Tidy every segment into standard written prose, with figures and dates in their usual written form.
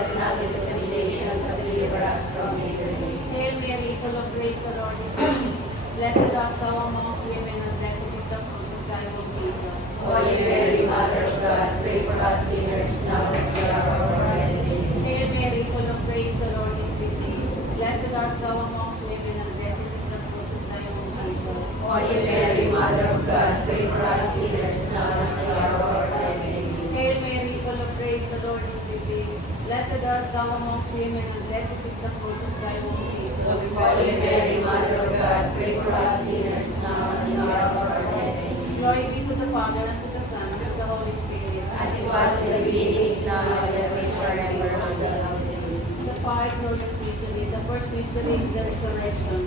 us not into temptation, but deliver us from evil. Hail Mary, full of grace, the Lord is with thee. Blessed art thou amongst women, and blessed is the fruit of thy womb, Jesus. Holy Mary, Mother of God, pray for us sinners, now and at the hour of our death. Amen. Hail Mary, full of grace, the Lord is with thee. Blessed art thou amongst women, and blessed is the fruit of thy womb, Jesus. Holy Mary, Mother of God, pray for us sinners, now and at the hour of our death. Amen. Hail Mary, full of grace, the Lord is with thee. Blessed art thou amongst women, and blessed is the fruit of thy womb, Jesus. Holy Mary, Mother of God, pray for us sinners, now and at the hour of our death. Amen. Glory be to the Father, and to the Son, and to the Holy Spirit. As it was in the beginning, is now, and ever shall be, world without end. The five glorious mysteries. The first mystery is the resurrection.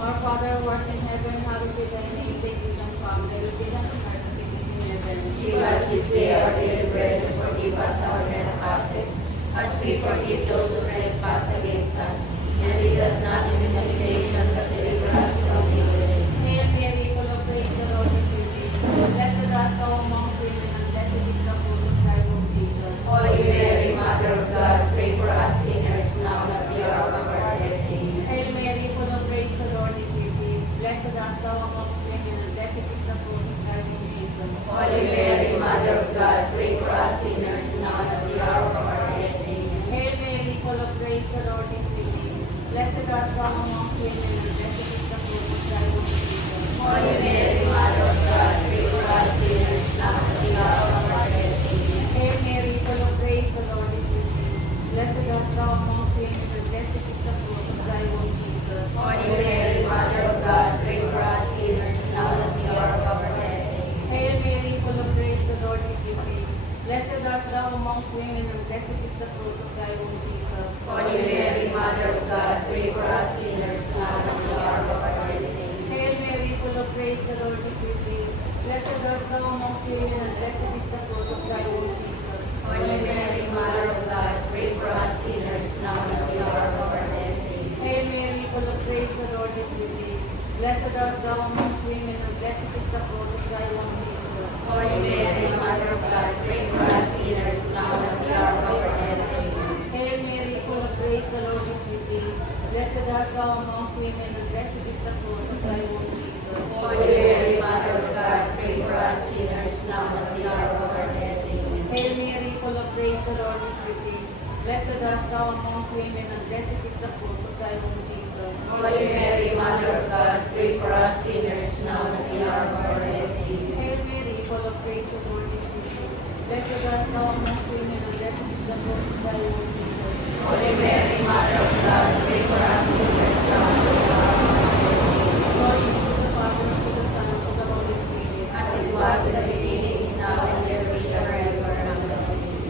Our Father who art in heaven, hallowed be thy name. Thy kingdom come. Thy will be done on earth as it is in heaven. Give us this day our daily bread, and forgive us our trespasses, as we forgive those who trespass against us. And lead us not into temptation, but deliver us from evil. Hail Mary, full of grace, the Lord is with thee. Blessed art thou amongst women, and blessed is the fruit of thy womb, Jesus. Holy Mary, Mother of God, pray for us sinners, now and at the hour of our death. Amen. Hail Mary, full of grace, the Lord is with thee. Blessed art thou amongst women, and blessed is the fruit of thy womb, Jesus. Holy Mary, Mother of God, pray for us sinners, now and at the hour of our death. Amen. Hail Mary, full of grace, the Lord is with thee. Blessed art thou amongst women, and blessed is the fruit of thy womb, Jesus. Holy Mary, Mother of God, pray for us sinners, now and at the hour of our death. Amen. Hail Mary, full of grace, the Lord is with thee. Blessed art thou amongst women, and blessed is the fruit of thy womb, Jesus. Holy Mary, Mother of God, pray for us sinners, now and at the hour of our death. Amen. Hail Mary, full of grace, the Lord is with thee. Blessed art thou amongst women, and blessed is the fruit of thy womb, Jesus. Holy Mary, Mother of God, pray for us sinners, now and at the hour of our death. Amen. Hail Mary, full of grace, the Lord is with thee. Blessed art thou amongst women, and blessed is the fruit of thy womb, Jesus. Holy Mary, Mother of God, pray for us sinners, now and at the hour of our death. Amen. Hail Mary, full of grace, the Lord is with thee. Blessed art thou amongst women, and blessed is the fruit of thy womb, Jesus. Holy Mary, Mother of God, pray for us sinners, now and at the hour of our death. Amen. Hail Mary, full of grace, the Lord is with thee. Blessed art thou amongst women, and blessed is the fruit of thy womb, Jesus. Holy Mary, Mother of God, pray for us sinners, now and at the hour of our death. Amen. Hail Mary, full of grace, the Lord is with thee. Blessed art thou amongst women, and blessed is the fruit of thy womb, Jesus. Holy Mary, Mother of God, pray for us sinners, now and at the hour of our death. Amen. Hail Mary, full of grace, the Lord is with thee. Blessed art thou amongst women, and blessed is the fruit of thy womb, Jesus. Holy Mary, Mother of God, pray for us sinners, now and at the hour of our death. Amen. Glory be to the Father, and to the Son, and to the Holy Spirit. As it was in the beginning, is now, and ever shall be, world without end.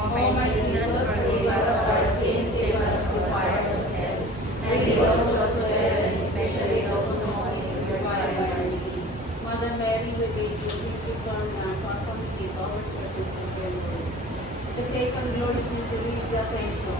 O my Jesus, forgive us our sins, save us from the fires of hell, and lead all souls to heaven, especially those who most need your divine mercy. Mother Mary, we beg you, please restore now to our community, our church, and to the world. The second glorious mystery is the Ascension.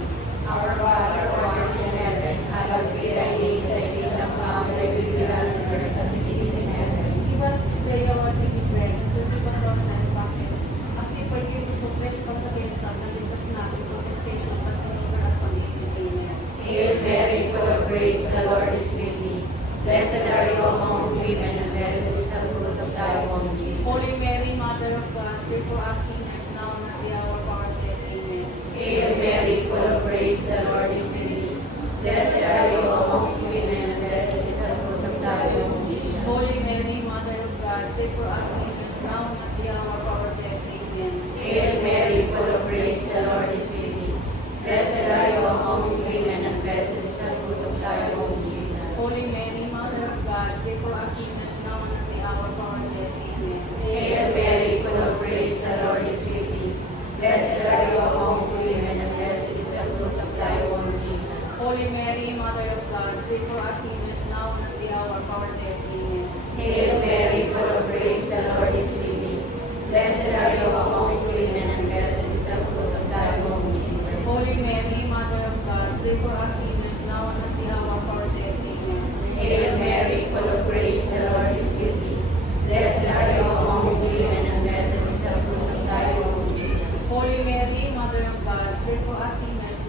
Our Father, who art in heaven, hallowed be thy name, thy kingdom come, thy will be done on earth as it is in heaven. Give us this day our daily bread, and forgive us our trespasses, as we forgive those who trespass against us, and lead us not into temptation, but deliver us from evil. Amen. Hail Mary, full of grace, the Lord is with thee. Blessed are you amongst women, and blessed is the fruit of thy womb, Jesus. Holy Mary, Mother of God, pray for us sinners now and at the hour of our death. Amen. Hail Mary, full of grace, the Lord is with thee. Blessed are you amongst women, and blessed is the fruit of thy womb, Jesus. Holy Mary, Mother of God, pray for us sinners now and at the hour of our death. Amen. Hail Mary, full of grace, the Lord is with thee. Blessed are you amongst women, and blessed is the fruit of thy womb, Jesus. Holy Mary, Mother of God, pray for us sinners now and at the hour of our death. Amen. Hail Mary, full of grace, the Lord is with thee. Blessed are you amongst women, and blessed is the fruit of thy womb, Jesus. Holy Mary, Mother of God, pray for us sinners now and at the hour of our death. Amen. Hail Mary, full of grace, the Lord is with thee. Blessed are you amongst women, and blessed is the fruit of thy womb, Jesus. Holy Mary, Mother of God, pray for us sinners now and at the hour of our death. Amen. Hail Mary, full of grace, the Lord is with thee. Blessed are you amongst women, and blessed is the fruit of thy womb, Jesus. Holy Mary, Mother of God, pray for us sinners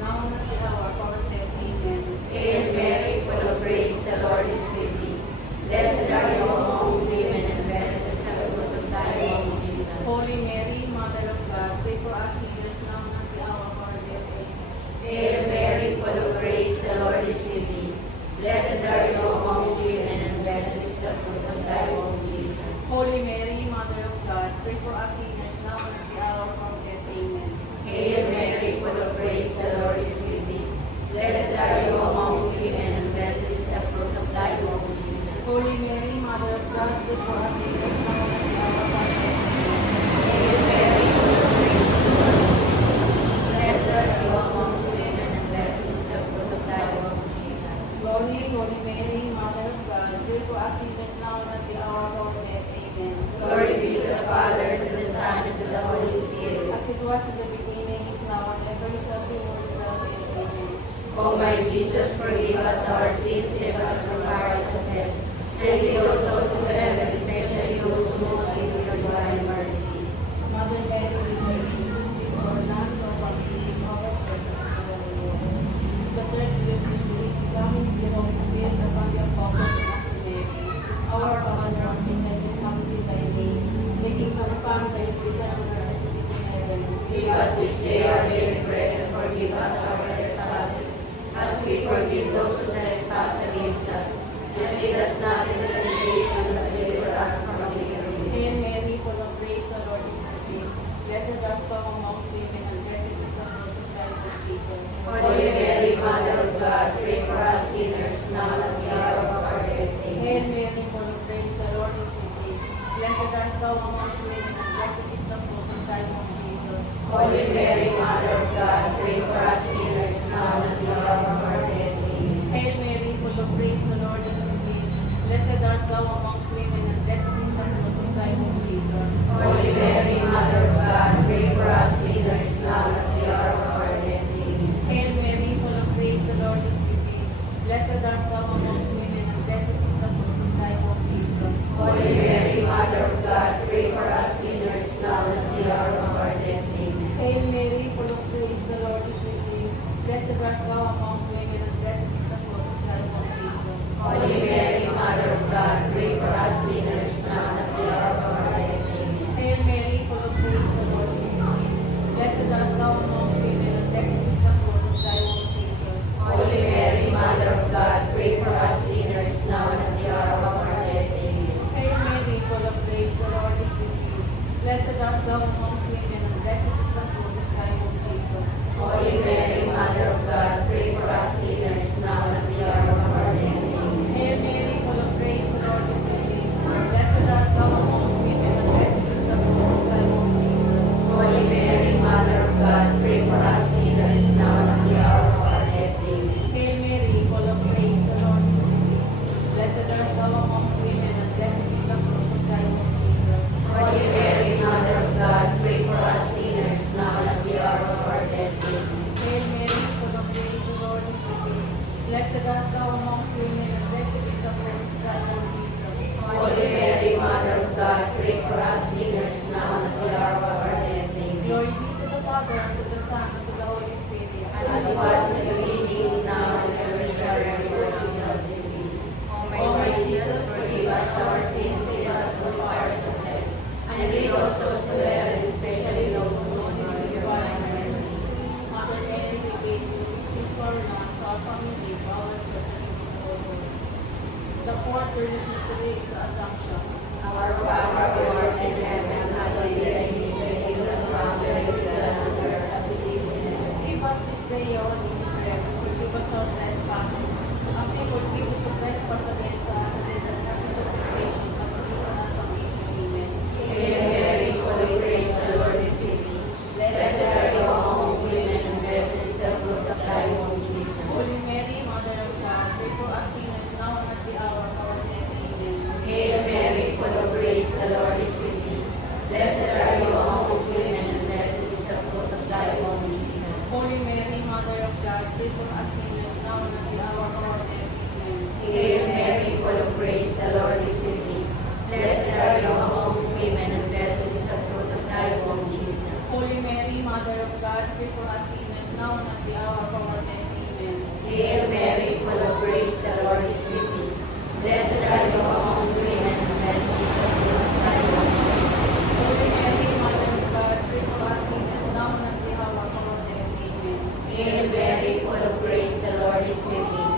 Jesus, forgive us our sins, save us from powers of hell. And lead all souls to heaven, especially those who most need your divine mercy. Mother Mary, we pray you, please for none of our healing our church. The third year mystery is the coming of the Holy Spirit upon the apostles and upon Mary. Our Father in heaven, hallowed be thy name. Thy kingdom come, thy will be done on earth as it is in heaven. Give us this day our daily bread, and forgive us our trespasses, as we forgive those who trespass against us. And lead us not into temptation, but deliver us from evil. Hail Mary, full of grace, the Lord is with thee. Blessed art thou amongst women, and blessed is the fruit of thy womb, Jesus. Holy Mary, Mother of God, pray for us sinners, now and at the hour of our death. Hail Amen. Mary, full of grace, the Lord is with thee. Blessed art thou amongst women, and blessed is the fruit of thy womb, Jesus. Holy Mary, Mother of God, pray for us sinners, now and at the hour of our death. Amen. Hail Mary, full of grace, the Lord is with thee. Blessed art thou amongst women, and blessed is the fruit of thy womb, Jesus. Holy Mary, Mother of God, pray for us sinners, now and at the hour of our death. Amen. Hail Mary, full of grace, the Lord is with thee. Blessed art thou amongst women, and blessed is the fruit of thy womb, Jesus. Holy Mary, Mother of God, pray for us sinners, now and at the hour of our death. Amen. Hail Mary, full of grace, the Lord is with thee. Blessed art thou amongst women, and blessed is the fruit of thy womb, Jesus. Holy Mary, Mother of God, pray for us sinners, now and at the hour of our death. Amen. Hail Mary, full of grace, the Lord is with thee. Blessed art thou amongst women, and blessed is the fruit of thy womb, Jesus. Holy Mary, Mother of God, pray for us sinners, now and at the hour of our death. Amen. Hail Mary, full of grace, the Lord is with thee. Blessed art thou amongst women, and blessed is the fruit of thy womb, Jesus. Holy Mary, Mother of God, pray for us sinners, now and at the hour of our death. Amen. Hail Mary, full of grace, the Lord is with thee. Blessed art thou amongst women, and blessed is the fruit of thy womb, Jesus. Holy Mary, Mother of God, pray for us sinners, now and at the hour of our death. Amen. Hail Mary, full of grace, the Lord is with thee. Blessed art thou amongst women, and blessed is the fruit of thy womb, Jesus. Holy Mary, Mother of God, pray for us sinners, now and at the hour of our death. Amen. Hail Mary, full of grace, the Lord is with thee. Blessed art thou amongst women, and blessed is the fruit of thy womb, Jesus. Holy Mary, Mother of God, pray for us sinners, now and at the hour of our death. Amen. Glory be to the Father, and to the Son, and to the Holy Spirit. As it was in the beginning, is now, and ever shall be, world without end. O my Jesus, forgive us our sins, save us from the fires of hell, and lead all souls to heaven, especially those who most need your divine mercy. Mother Mary, we pray you, please for us, our family, our church, and the whole world. The fourth religious mystery is the Assumption. Our Father, who art in heaven, hallowed be thy name. Thy kingdom come, thy will be done on earth as it is in heaven. Give us this day our daily bread, and forgive us our trespasses, as we forgive those who trespass against us, and lead us not into temptation, but deliver us from evil. Amen. Hail Mary, full of grace, the Lord is with thee. Blessed are you amongst women, and blessed is the fruit of thy womb, Jesus. Holy Mary, Mother of God, pray for us sinners now and at the hour of our death. Amen. Hail Mary, full of grace, the Lord is with thee. Blessed are you amongst women, and blessed is the fruit of thy womb, Jesus. Holy Mary, Mother of God, pray for us sinners now and at the hour of our death. Amen. Hail Mary, full of grace, the Lord is with thee. Blessed are you amongst women, and blessed is the fruit of thy womb, Jesus. Holy Mary, Mother of God, pray for us sinners now and at the hour of our death. Amen. Hail Mary, full of grace, the Lord is with thee. Blessed are you amongst women, and blessed is the fruit of thy womb, Jesus. Holy Mary, Mother of God, pray for us sinners now and at the hour of our death. Amen. Hail Mary, full of grace, the Lord is with thee.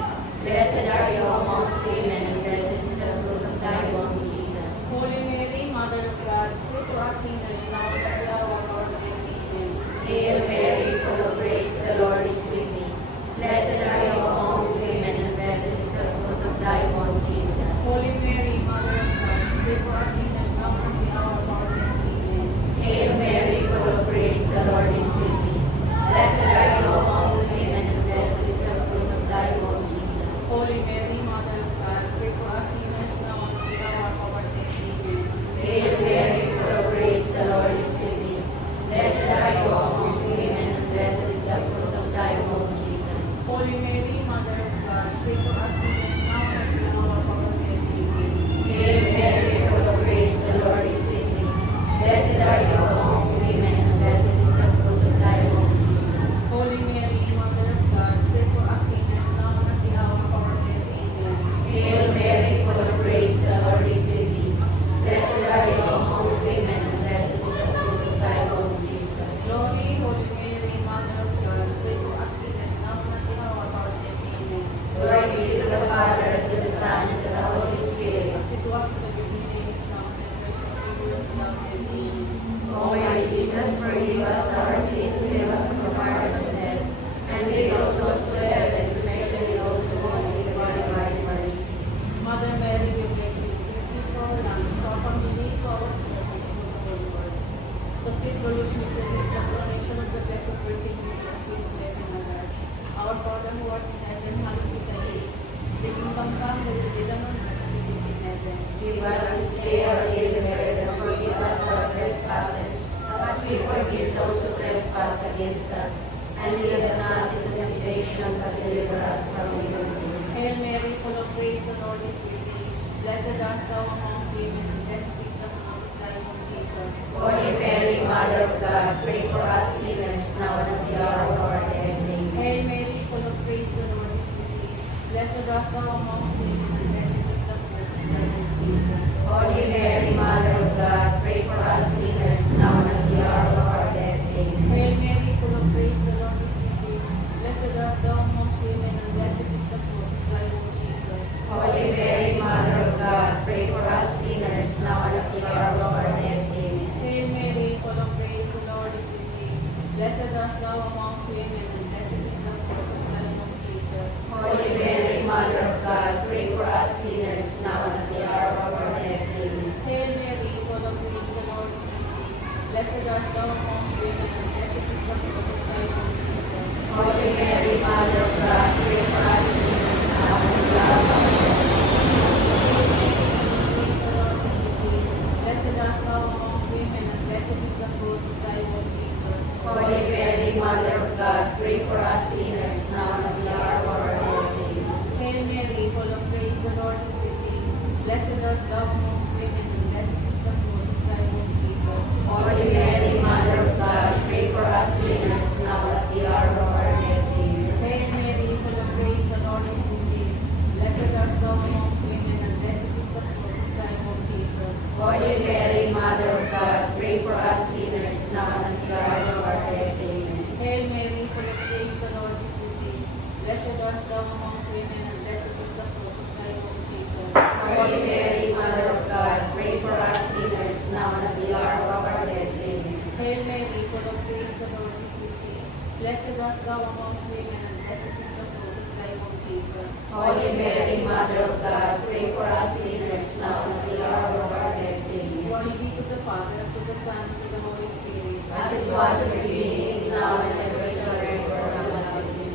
Blessed are you amongst women, and blessed is the fruit of thy womb, Jesus. Holy Mary, Mother of God, pray for us sinners now and at the hour of our death. Amen. Hail Mary, full of grace, the Lord is with thee. Blessed are you amongst women, and blessed is the fruit of thy womb, Jesus. Holy Mary, Mother of God, pray for us sinners now and at the hour of our death. Amen. Hail Mary, full of grace, the Lord is with thee. Blessed are you amongst women, and blessed is the fruit of thy womb, Jesus. Holy Mary, Mother of God, pray for us sinners now and at the hour of our death. Amen. Hail Mary, full of grace, the Lord is with thee. Blessed are you amongst women, Abraham, nililigaman at kasi heaven. Give us this day our daily bread, and forgive us our trespasses, as we forgive those who trespass against us. And lead us not into temptation, but deliver us from evil. Hail Mary, full of grace, the Lord is with thee. Blessed art thou amongst women, and blessed is the fruit of thy womb, Jesus. Holy Mary, Mother of God, pray for us sinners, now and at the hour of our death. Amen. Hail Mary, full of grace, the Lord is with thee. Blessed art thou amongst women, and blessed is the fruit of thy womb, Jesus. Holy Mary, Mother of God, pray for us sinners, now and at the hour of our death. Amen. Hail Mary, full of grace, the Lord is with thee. Blessed art thou amongst women, and blessed is the fruit of thy womb, Jesus. Holy Mary, Mother of God, pray for us sinners, now and at the hour of our death. Amen. Hail Mary, full of grace, the Lord is with thee. Blessed art thou amongst women, and blessed is the fruit of thy womb, Jesus. Holy Mary, Mother of God, pray for us sinners, now and at the hour of our death. Amen. Hail Mary, full of grace, the Lord is with thee. Blessed art thou amongst women, and blessed is the fruit of thy womb, Jesus. Holy Mary, Mother of God, pray for us sinners, now and at the hour of our death. Blessed art thou amongst women, and blessed is the fruit of thy womb, Jesus. Holy Mary, Mother of God, pray for us sinners, now and at the hour of our death. Amen. Hail Mary, full of grace, the Lord is with thee. Blessed art thou amongst women, and blessed is the fruit of thy womb, Jesus. Holy Mary, Mother of God, pray for us sinners, now and at the hour of our death. Amen. Hail Mary, full of grace, the Lord is with thee. Blessed art thou amongst women, and blessed is the fruit of thy womb, Jesus. Holy Mary, Mother of God, pray for us sinners, now and at the hour of our death. Amen. Hail Mary, full of grace, the Lord is with thee. Blessed art thou amongst women, and blessed is the fruit of thy womb, Jesus. Holy Mary, Mother of God, pray for us sinners, now and at the hour of our death. Amen. Hail Mary, full of grace, the Lord is with thee. Blessed art thou amongst women, and blessed is the fruit of thy womb, Jesus. Holy Mary, Mother of God, pray for us sinners, now and at the hour of our death. Amen. Glory be to the Father, to the Son, and to the Holy Spirit. As it was in the beginning, is now, and ever shall be, forever. Amen.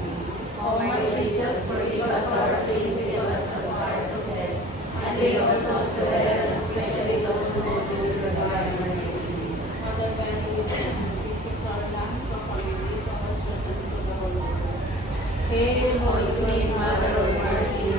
O my Jesus, forgive us our sins, save us from the fires of hell, and lead us souls to heaven, especially those who most need your divine mercy. Mother Mary, we pray to our land, from our relief, our children, to the Holy Spirit. Hail, Holy Queen, Mother of Mercy,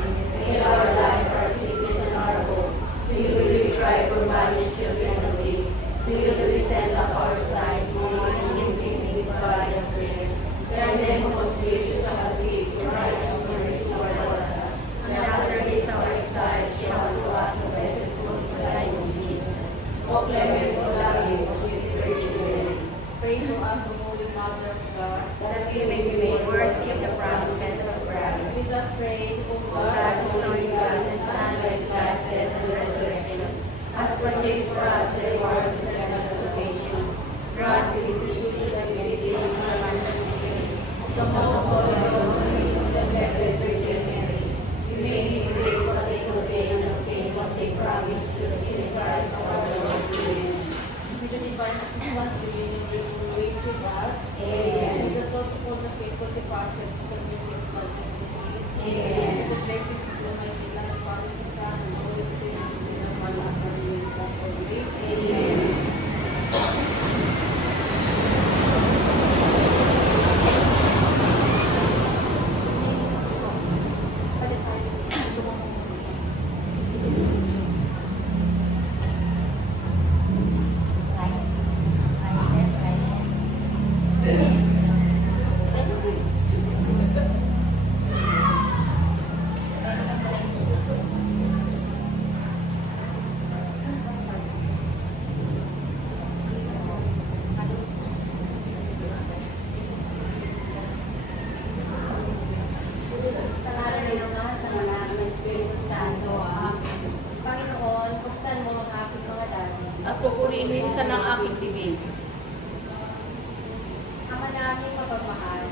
hail our life, our sweetness, and our hope. To you do we cry, poor banished children of Eve. To you do we send up our sighs, mourning in these valley of prayers. There then most gracious of thee, Christ of mercy towards us. And after this our exile, show unto us the blessed fruit of thy womb, Jesus. O clement, O loving, O sweet Virgin Mary, Pray to us, O Holy Mother of God. that we may be made worthy of the promises of Christ. Jesus prayed, O O God, God, Holy God, and Son, by his life, death, and resurrection, has purchased for us the rewards of eternal salvation. Grant, we beseech thee, that we may be in harmonious with the most holy Rosary of the Blessed Virgin Mary. We may pray what they obey and obtain what they promise to the Christ our Lord. Amen. with the divine assistance, we may always with us. Amen. With the souls of all the faithful departed, to the mercy of God and peace. Amen. With the blessings of the Almighty God, Father, the Son, and the Holy Spirit, who is in one us and remain with us always. Amen. Sa ngalan ng Ama, ng Anak, ng Espiritu Santo. Amen. Panginoon, buksan mo ang aking mga dati. At pupurihin ka ng aking bibig. Ama naming mapagmahal,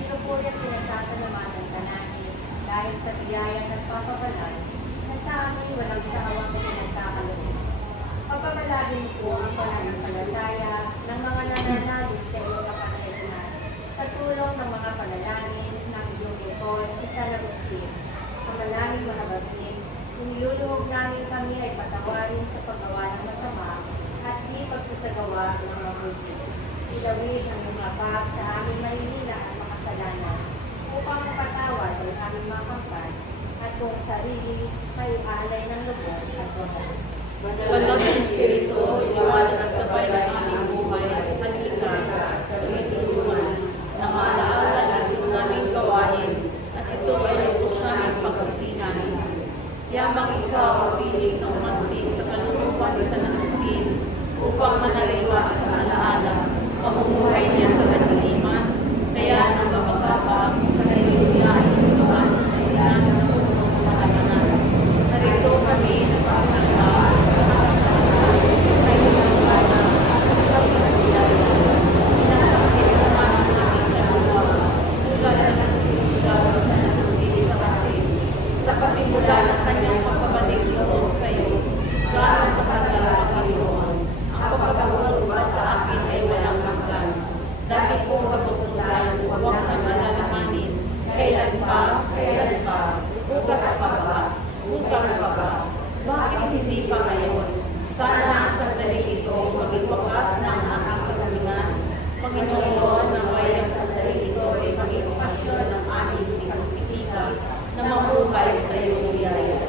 pinupuri at pinasasalamatan ka namin dahil sa biyaya at papabalan na sa amin walang sawang pinagkakaloob. Papagalagin ko ang pananampalataya ng mga nananalig sa iyong kapangyarihan sa tulong ng mga panalangin ng iyong lingkod si San Agustin, ang malaming mahabagin Iniluluhog namin kami ay patawarin sa paggawa ng masama at di pagsasagawa ng mabuti. Ilawig ang iyong mapag sa aming mahihina at makasalanan upang mapatawad ay aming makampan at kung sarili may alay ng lubos at wagas. Banal na Espiritu, liwanag at gabay ng aming buhay, halika at kami tulungan na maalaala natin naming gawain at ito ay lubos naming pagsisihan. Yamang ikaw ang piling ng mantig sa kalooban sa nanusin upang manaliwas sa alaala, pamumuhay niya sa kadiliman, kaya ang mapagkakang sa iyong ay sa gawas ng kailan ng puno sa kalamanan. Narito kami napapagkaan sa katatanan, ay pinagkana at sa pinagkilala. Sinasakit naman ang aming kaluluwa, tulad na nagsisigaw sa nanusin sa atin. Sa pasimula ng kanyang pagpabalik loob sa iyo, gaano katagal ang Panginoon. Ang pagkakabot ba sa akin ay walang hanggan. Dahil kong kabutulan, huwag na malalahanin. Kailan pa, bukas pa ba, bukas pa ba? Bakit hindi pa ngayon? Sana ang sandali ito maging wakas ng aking kagalingan. Panginoon, naway ang sandali ito ay maging okasyon ng aming pinagpipika na mamuhay sa iyong biyaya.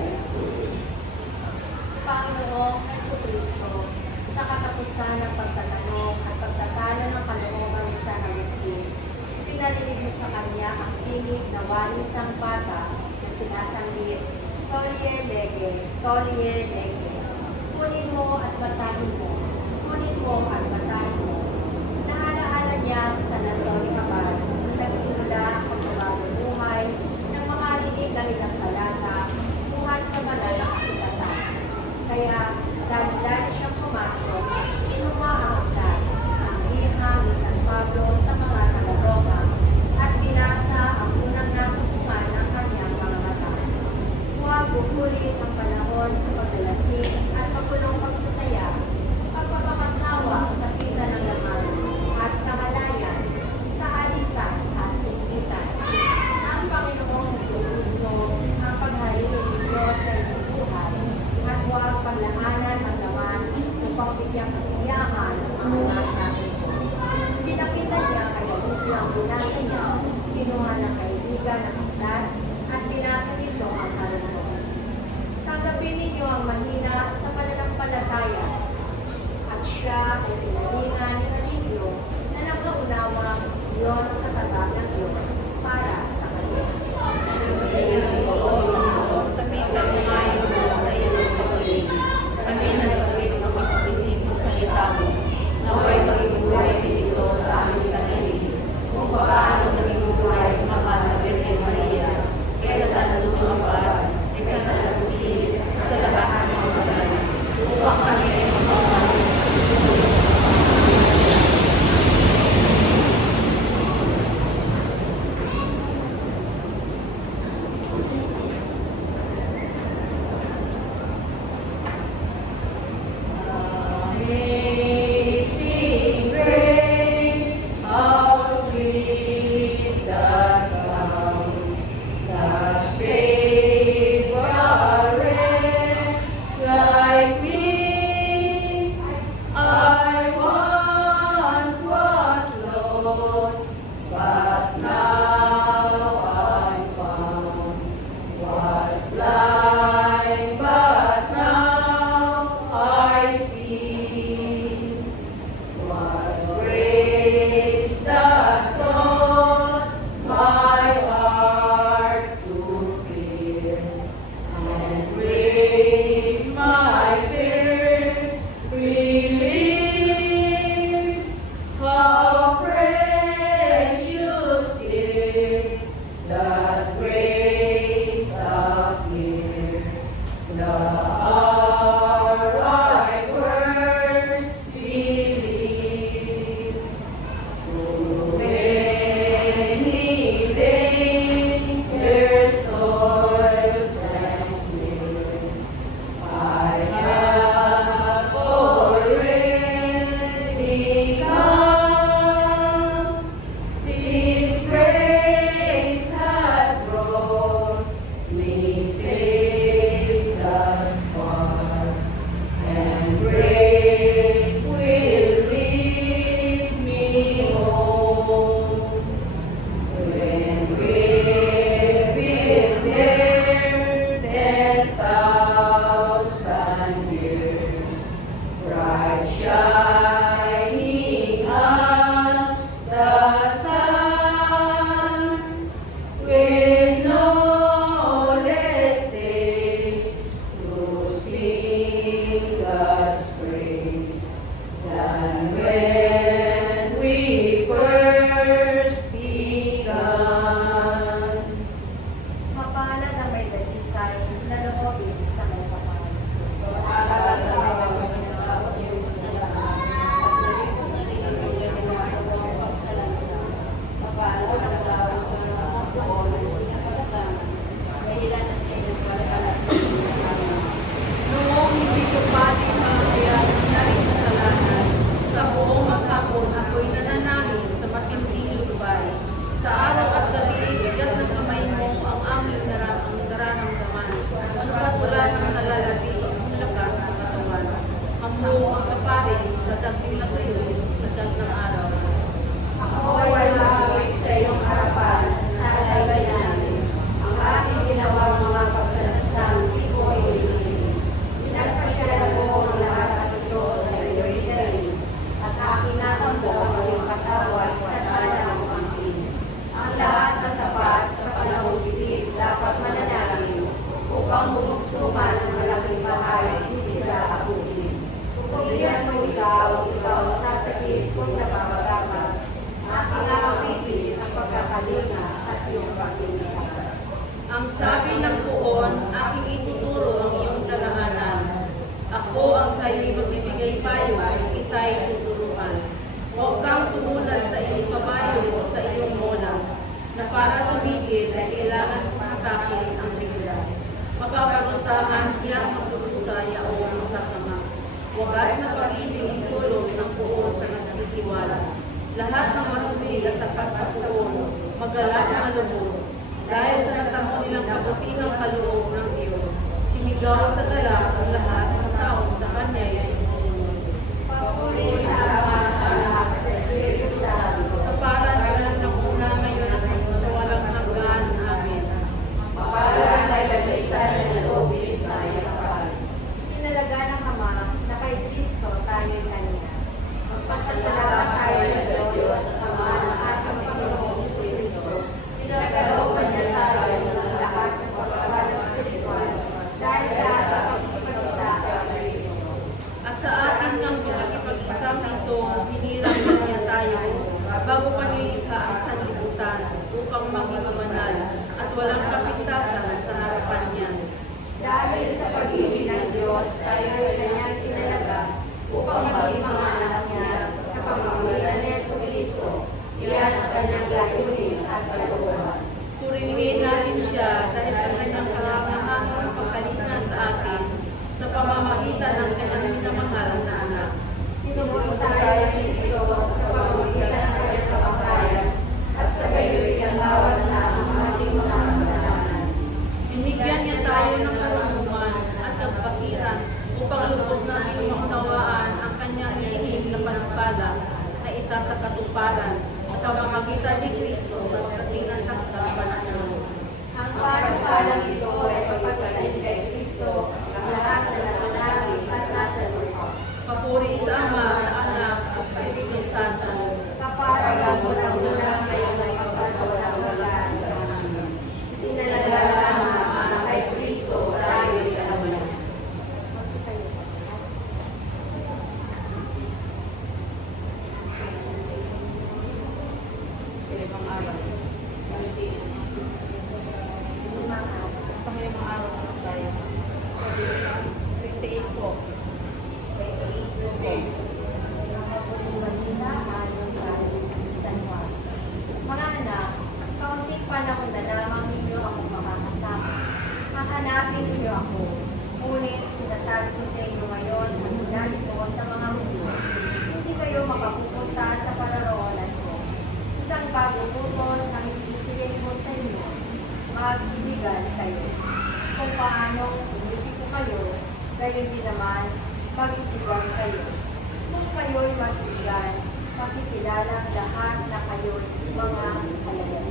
Panginoong Jesucristo, sa katapusan ng pagtatanong at pagtatalo ng kalooban ni San Agustin, pinalilig mo sa kanya ang tinig na wanisang bata na sinasambit, Tolier Lege, Tolier Lege. Kunin mo at basahin mo, kunin mo at basahin mo. Naalaala niya sa San Antonio Abad, nagsimula ang pagbabagong buhay ng mga liig na ilang talata, buhat sa banal na kasulatan. Kaya, dahil siyang pumasok, kinuha ang aklat, ang liham ni San Pablo sa mga taga-Roma, at binasa ang unang nasusungan ng kanyang mga mata. Huwag bukulit ang panahon sa paglalasing at pagulong pagsasaya, pagpapakasawa sa kita ng laman, at kamalayan sa alitan at inggitan. Ang Panginoong Jesucristo ang paghariin ng Diyos sa iyong buhay, at huwag paglahanan ang laman upang bigyang kasiyahan ang nasa ito. Pinakita niya kay Tito ang binasa niya, kinuha ng kaibigan ng aklat, at binasa nito ang karunungan. Tanggapin ninyo ang mahina sa pananampalataya, at siya ay pinalingan sa libro na nakaunawa iyon ang katatag ng Diyos para sa kanya. Tabigan ngayon sa iyong pag-ibig. Kami nasabit ng makapitig sa salita mo. Naway maging buhay din ito sa aming sarili. Kung paano naging buhay sa mahal na Birhen Maria, kaysa sa nalulung abad, kaysa sa nasusin, sa lahat ng mga bagay. Upang kami ay magpapalong. Ang sabi ng puon, aking ituturo ang iyong dalahanan. Ako ang sa iyo'y magbibigay payo, ita'y tuturuan. Huwag kang tumulan sa iyong kabayo o sa iyong mola, na para tumigil ay kailangan pumatakin ang bigla. Mapaparusahan diyang magtutusaya o masasama. Wagas na pag-ibig ang tulong ng puon sa nagtitiwala. Lahat ng matuwid at tapat sa puon, magalang na lubos. Dahil sa natamo nilang kabutihang kaloob ng Diyos, sinigaw sa galak ang lahat ng taong sa Kanya'y sumusunod. Papuri sa Ama, sa Anak, at sa Espiritu Santo. Kaparan ka ng una ngayon at sa walang hanggan. Amen. Mapalaan ay laglisan ng loob, isa ay kapal. Tinalaga ng Ama na kay Kristo tayo'y kanina. Magpasasalamat tayo sa Diyos at Ama ng ating Panginoong Jesucristo. Pinagkalooban niya tayo ng lahat ng pagkakala spiritual dahil sa ating pagkikipag-isa sa Kristo. At sa atin ng pinakipag-isang ito, hinirang niya tayo bago pa nilikha ang sanlibutan upang maging banal at walang kapintasan sa harapan niya. Dahil sa pag-ibig ng Diyos, tayo ay kanyang tinalaga upang maging mga anak niya sa pamamagitan ni Jesucristo. Iyan ang kanyang layunin at kalooban. Purihin natin siya dahil sa kanyang kahangahangang pagkalinga sa atin sa pamamagitan ng kanyang minamahal na anak. Tinubos tayo ni Kristo sa pamamagitan ng kanyang kamatayan at sa gayo'y kinawat na ang ating mga kasalanan. Binigyan niya tayo ng karunungan at kapakiran upang lubos natin maunawaan ang kanyang lihim na panukala na isa sa katuparan sa pamamagitan ni Kristo at katinang hanggang panahon. Ang panukalang ito ay pagpasasin kay Kristo ang lahat na nasa langit at nasa lupa. Papuri sa Ama, sa Anak, at sa Espiritu Santo. Kaparagan mo ng una ngayon ay magpasawalang-walaan. Amen. Tinalaga ng Ama na kay Kristo tayo'y kanina. Ibang araw. Pangayong araw na tayo. 28 po. Mga anak, kaunting panahon na lamang ninyo ako makakasama. Hahanapin ninyo ako. Ngunit sinasabi ko sa inyo ngayon at sinabi ko sa mga mundo, hindi kayo makapupunta sa pararoonan ko. Isang bagong utos ang ibibigay ko sa inyo, magbibigan kayo. Kung paano ibibig ko kayo, gayon din naman, magbibigan kayo. Kung kayo'y magbibigan, makikilala ang lahat na kayo'y mga alagad.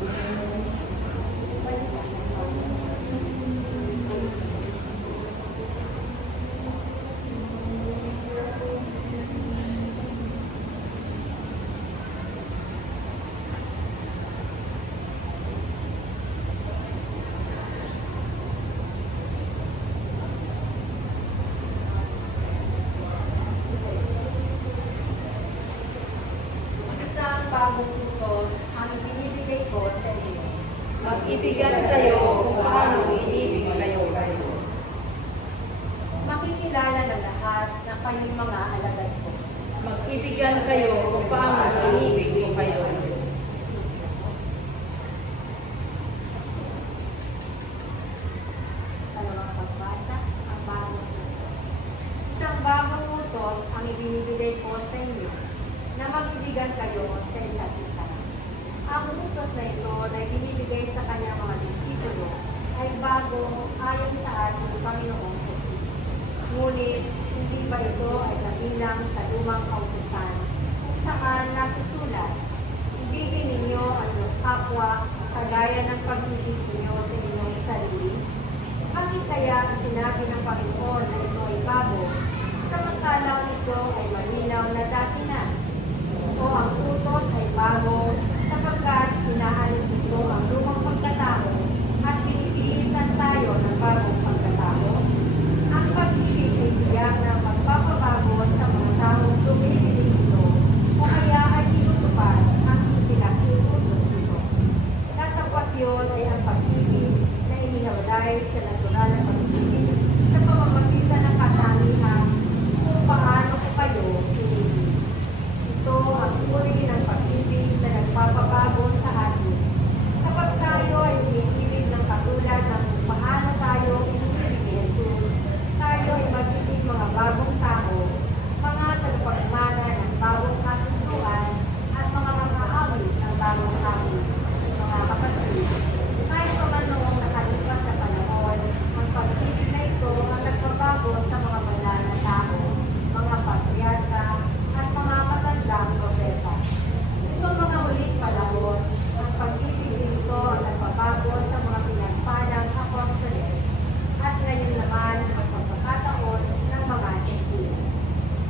Isang bagong utos ang binibigay ko sa inyo. Mag-ibigan kayo kung paano inibig kayo. Makikilala ng lahat na kayong mga alagad ko. Mag-ibigan kayo kung paano inibig kayo. Panawang pagbasa, ang bagong utos. Isang bagong utos ang ibinibigay ko sa inyo, na mag-ibigan kayo sa isa't isa. Ang utos na ito na ibinibigay sa kanyang mga disipulo ay bago ayon sa ating Panginoong Jesus. Ngunit, hindi ba ito ay kabilang sa lumang kautusan kung saan nasusulat, ibigin ninyo ang iyong kapwa kagaya ng pag-ibig ninyo sa inyong sarili? Bakit kaya ang sinabi ng Panginoon na ito ay bago, samantalang ito ay malinaw na dati na? O ang utos ay bago sapagkat inaalis nito ang lumang pagkatao at pinipilisan tayo ng bagong pagkatao? Ang pag-ibig ay tiyak na magpapabago sa mga taong tumitigil ito o kaya ay tinutupad ang ipinakiutos nito. Tatapat yun ay ang pag-ibig na inihiling nagbibigay sa natural na pag-ibig sa pamamagitan ng katangian kung paano ko kayo pinili. Ito ang uri ng pag-ibig na nagpapabago sa atin. Kapag tayo ay umihilig ng katulad ng kung paano tayo pinili ni Jesus, tayo ay magiging mga bagong tao, mga tagapagmana ng bagong kasunduan, at mga mag-aawit ng bagong awit. Mga kapatid, kahit pa man noong nakalipas na panahon, ang pag-ibig na ito ang nagpabago sa mga banal na tao, mga patriarka, at mga matandang propeta. Itong mga huling panahon, ang pag-ibig nito ang nagpabago sa mga pinagpalang apostoles, at ngayon naman ang pagkakataon ng mga Gentile.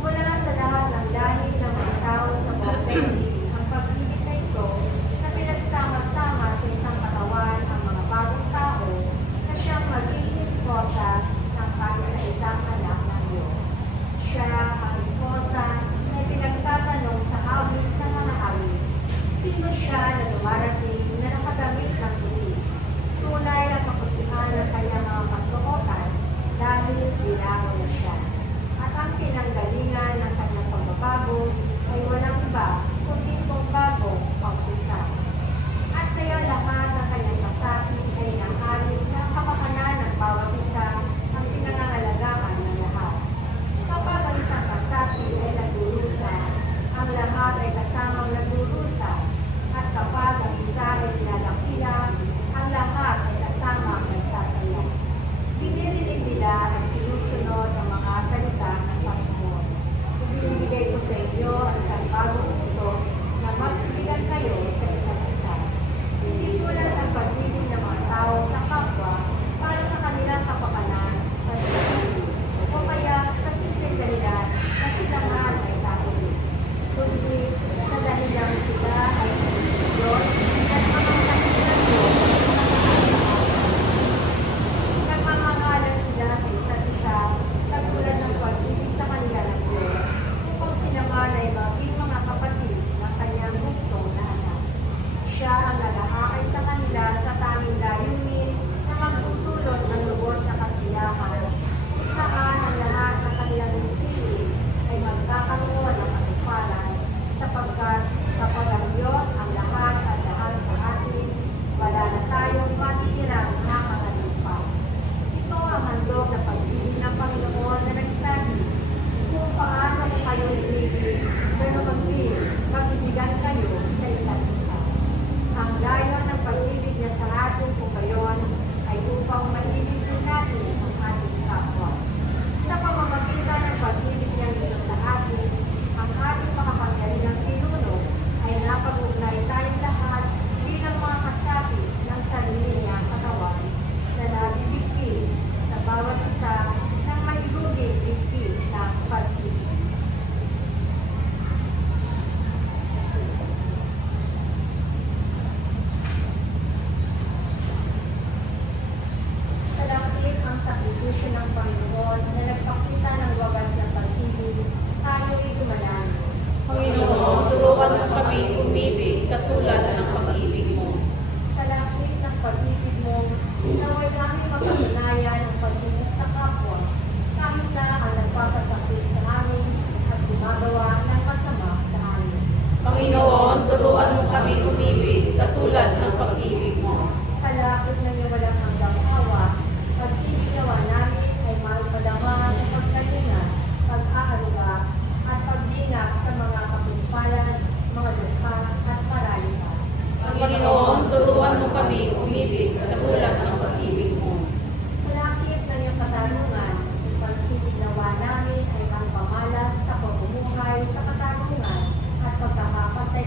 Mula sa lahat ng lahi ng mga tao sa buong daigdig, ang pag-ibig na ito na pinagsama-sama sa isang katawan ang mga bagong tao na siyang magiging esposa ng kaisa-isang anak ng Diyos. Siya ang esposa na pinagtatanong sa awit ng mga awit. Sino siya na dumarating na nakadamit ng tuwid? Tunay na kaputihan ng kanyang mga kasuotan dahil binago na siya. At ang pinanggalingan ng kanyang pagbabago ay walang iba kundi itong bagong pag-usap. At kaya lahat ng kanyang kasapi ay nanghalit ng kapakanan ng bawat isa ang pinangangalagaan ng lahat. Kapag ang isang kasapi ay nagdurusa, ang lahat ay kasamang nagdurusa. At kapag ang isa ay pinalakila, ang lahat ay kasamang nagsasaya. Dinirinig nila at sinusunod ang mga salita ng Panginoon. Ibinibigay ko sa inyo ang isang bagong utos na magbibigan kayo sa isa't isa. Hindi tulad ang pag-ibig ng mga tao sa kapwa para sa kanilang kapakanan at sa sarili, o kaya sa simpleng dahilan na sila nga ay Katolik. Kundi sa dahilan sila ay Diyos at mga kanilang Diyos nagmamahalan sila sa isa't isa katulad ng pag-ibig sa kanila ng Diyos upang sila man ay maging mga kapatid ng kanyang bugtong na anak. Siya ang nalaakay sa kanila sa tanging layunin na magtutulot ng lubos na kasiyahan kung saan ang lahat ng kanilang pili ay magkakaroon ng katipalan sapagkat kapag ang Diyos ang lahat at lahat sa atin, wala na tayong matitirang nakakalimutan. Ito ang handog na pag-ibig ng Panginoon na nagsabi, kung paano kayo ibigin, pero magbibigan kayo sa isa't isa. Ang dayon ng pag-ibig niya sa atin kung gayon ay upang maibig din natin ang ating kapwa. Sa pamamagitan ng pag-ibig niya dito sa atin, ang ating makapangyarihang pinuno ay napag-ugnay tayong lahat bilang mga kasapi ng sarili niya katawan na nabibigkis sa bawat isa ng mailuging bigkis ng pag-ibig. Kalakip ang sakripisyo ng Panginoon na nagpakita ng wagas ng pag-ibig, tayo'y dumalangin. Panginoon, tulungan mo kami umibig katulad ng pag-ibig mo. Kalakip ng pag-ibig mo, naway namin mapatunayan ang pag-ibig sa kapwa, kahit na ang nagpapasakit sa amin at gumagawa ng masama sa amin. Panginoon, turuan mo kami umibig katulad ng pag-ibig mo. Kalakip ng iyong walang hanggang awa, pag-ibig nawa namin ay maipadama sa pagkalinga, pag-aaruga, at pagbingap sa mga kapuspalan, mga dukha, at paralita. Panginoon, turuan mo kami umibig katulad ng pag-ibig mo. Malakip ng iyong katarungan, ang pag-ibig nawa namin ay pangpamalas sa pamumuhay sa katarungan at pagkakapantay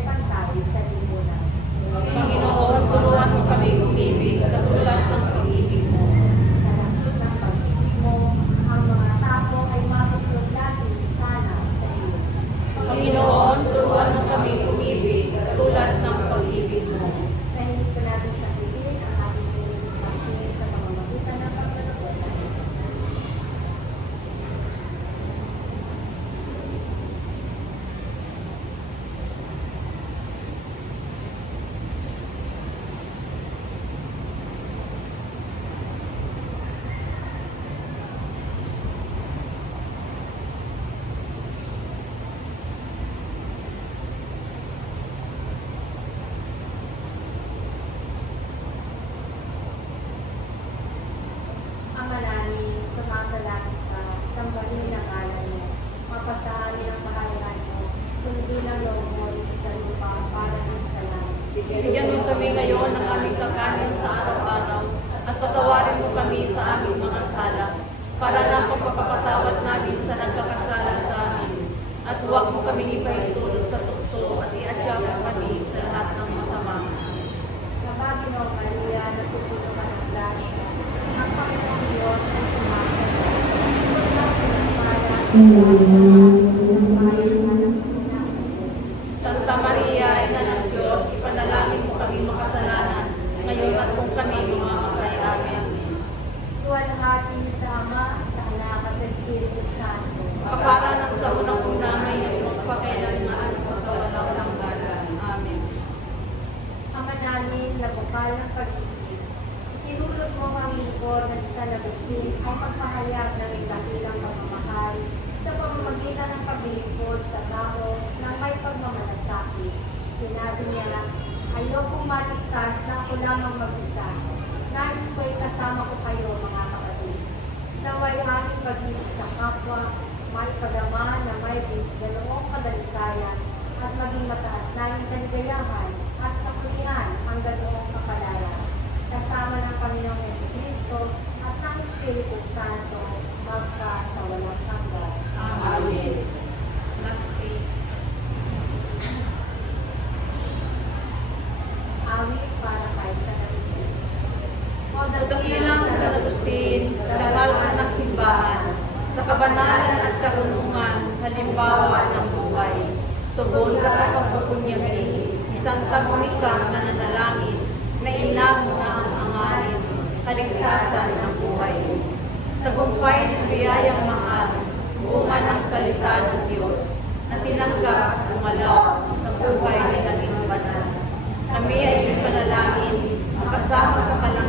nasa langit ka, sambahin ang ngalan mo. Mapasahalin ang kaharian mo. Sundin ang loob mo dito sa lupa para din sa langit. Bigyan mo kami ngayon ng aming kakanin sa araw-araw at patawarin mo kami sa aming mga sala para na pagpapatawad namin sa nagkakasala sa amin. At huwag mo kami ipahintulot sa tukso at iatya mo kami sa lahat ng masama. Mabaginong Maria, natututo ka ng grasya. Ang Panginoong Diyos ay sumasaya. Ikaw pinagpala sa lahat ng bayan na ng Panginoong Jesus. Santa Maria, Ina ng Diyos, ipanalangin mo kami makasalanan, ngayon at kung kami mamamatay. Amen. Luwalhati sa Ama, sa Anak at sa Espiritu Santo. Kapara ng sa unang-una ngayon, magpakailanman at magpasawalang hanggan. Amen. Ama namin na bukal ng pag-ibig, itinulot mo ang lingkod na si San Agustin ay magpahayag ng dakilang pagmamahal sa pamamagitan ng paglilingkod sa tao ng may pagmamalasakit. Sinabi niya, ayokong maligtas na ako lamang mag-isa. Nais ko'y kasama ko kayo, mga kapatid. Naway aming pag-ibig sa kapwa, may pagama na may ganoong kadalisayan at maging mataas naming kaligayahan at kapulian ang ganoong kapalaran. Kasama ng Panginoong Jesucristo at ng Espiritu Santo, magka sa walang hanggan. Amen. Last page. Awit para kay San Agustin. O Dakilang San Agustin, dangal ka ng simbahan, sa kabanalan at karunungan, halimbawa ng buhay. Tugon ka sa pagpupunyagi, isang Monica na nanalangin, na ina mo na ang angarin, kaligtasan ng buhay. Tagumpay ng biyayang mahal, bunga ng salita ng Diyos, na tinanggap, umalaw sa buhay na naging banal. Kami ay ipanalangin, makasama sa kalang